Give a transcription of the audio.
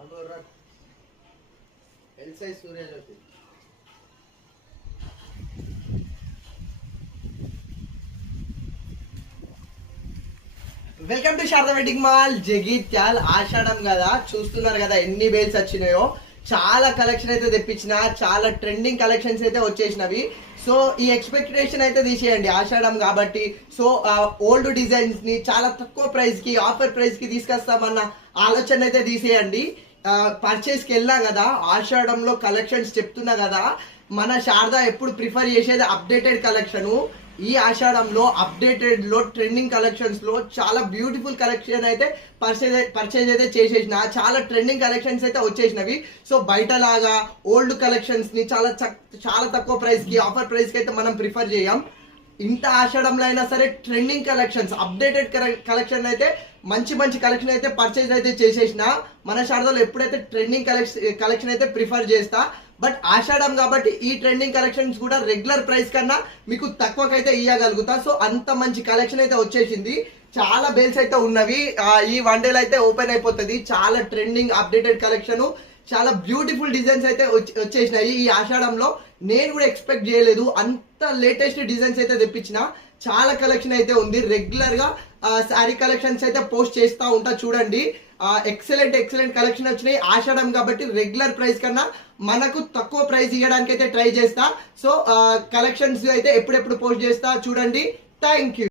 Welcome to Sharada wedding mall Jagityal. ఆషాఢం కదా, చూస్తున్నారు కదా ఎన్ని బేల్స్ వచ్చినాయో. చాలా కలెక్షన్ అయితే తెప్పించిన, చాలా ట్రెండింగ్ కలెక్షన్స్ అయితే వచ్చేసినవి. సో ఈ ఎక్స్పెక్టేషన్ అయితే తీసేయండి, ఆషాఢం కాబట్టి. సో ఓల్డ్ డిజైన్స్ ని చాలా తక్కువ ప్రైస్ కి, ఆఫర్ ప్రైస్ కి తీసుకొస్తామన్న ఆలోచన అయితే తీసేయండి. పర్చేస్ కి వెళ్ళా కదా, ఆషాఢంలో కలెక్షన్స్ చెప్తున్నా కదా, మన శారదా ఎప్పుడు ప్రిఫర్ చేసేది అప్డేటెడ్ కలెక్షన్. ఈ ఆషాఢంలో అప్డేటెడ్ లో ట్రెండింగ్ కలెక్షన్స్ లో చాలా బ్యూటిఫుల్ కలెక్షన్ అయితే పర్చేజ్ అయితే చేసేసిన, చాలా ట్రెండింగ్ కలెక్షన్స్ అయితే వచ్చేసినవి. సో బయట లాగా ఓల్డ్ కలెక్షన్స్ ని చాలా తక్కువ ప్రైస్ కి, ఆఫర్ ప్రైస్ కి అయితే మనం ప్రిఫర్ చేయం. ఇంత ఆషాఢంలో అయినా సరే ట్రెండింగ్ కలెక్షన్స్, అప్డేటెడ్ కలెక్షన్ అయితే మంచి మంచి కలెక్షన్ అయితే పర్చేజ్ అయితే చేసేసిన. మన శారదాలో ఎప్పుడైతే ట్రెండింగ్ కలెక్షన్ అయితే ప్రిఫర్ చేస్తా. బట్ ఆషాఢం కాబట్టి ఈ ట్రెండింగ్ కలెక్షన్స్ కూడా రెగ్యులర్ ప్రైస్ కన్నా మీకు తక్కువకైతే ఇవ్వగలుగుతా. సో అంత మంచి కలెక్షన్ అయితే వచ్చేసింది. చాలా బేల్స్ అయితే ఉన్నవి. ఈ వన్ డేలో అయితే ఓపెన్ అయిపోతుంది. చాలా ట్రెండింగ్ అప్డేటెడ్ కలెక్షన్, చాలా బ్యూటిఫుల్ డిజైన్స్ అయితే వచ్చేసినాయి ఈ ఆషాఢంలో. నేను కూడా ఎక్స్పెక్ట్ చేయలేదు, అంత లేటెస్ట్ డిజైన్స్ అయితే తెప్పించిన. చాలా కలెక్షన్ అయితే ఉంది. రెగ్యులర్ గా శారీ కలెక్షన్స్ అయితే పోస్ట్ చేస్తూ ఉంటా, చూడండి. ఎక్సలెంట్ కలెక్షన్ వచ్చినాయి. ఆషాఢం కాబట్టి రెగ్యులర్ ప్రైస్ కన్నా మనకు తక్కువ ప్రైస్ ఇవ్వడానికి అయితే ట్రై చేస్తా. సో కలెక్షన్స్ అయితే ఎప్పుడెప్పుడు పోస్ట్ చేస్తా, చూడండి. Thank you.